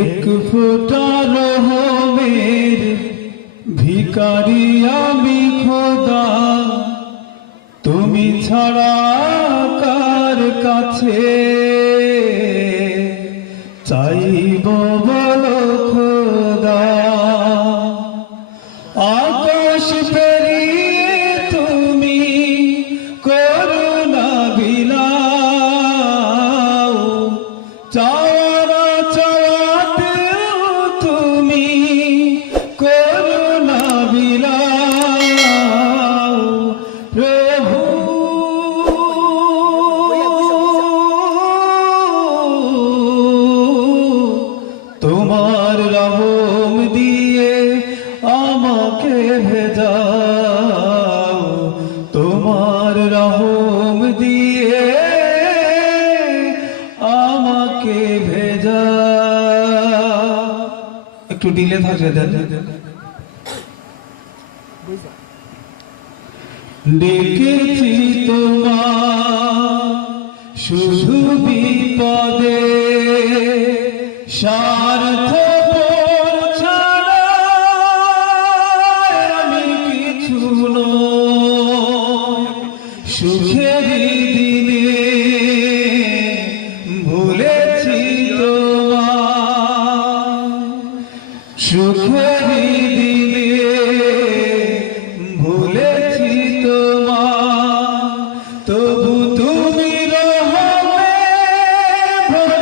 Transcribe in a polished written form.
এক ফোঁটা রহমের ভিখারি আমি খোদা, তুমি ছাড়া কার কাছে চাইব বলো খোদা। আকাশ পেরিয়ে তুমি করুণা বিলাও, চাওয়ারা চাওয়াতেও তুমি করুণা বিলাও। প্রভু তোমার রহম দিয়ে আমাকে ভেজাও, তোমার রহম দিয়ে আমাকে ভেজাও। একটু দিলে থাকে দেন। ডেকেছি তোমার শুধু বিপদে, স্বার্থপর ছাড়া আমি কিছু নই। সুখের দিনে ভুলেছি তোমার, সুখের দিনে ভুলেছি তোমার, তবু তুমি রহমে ভরে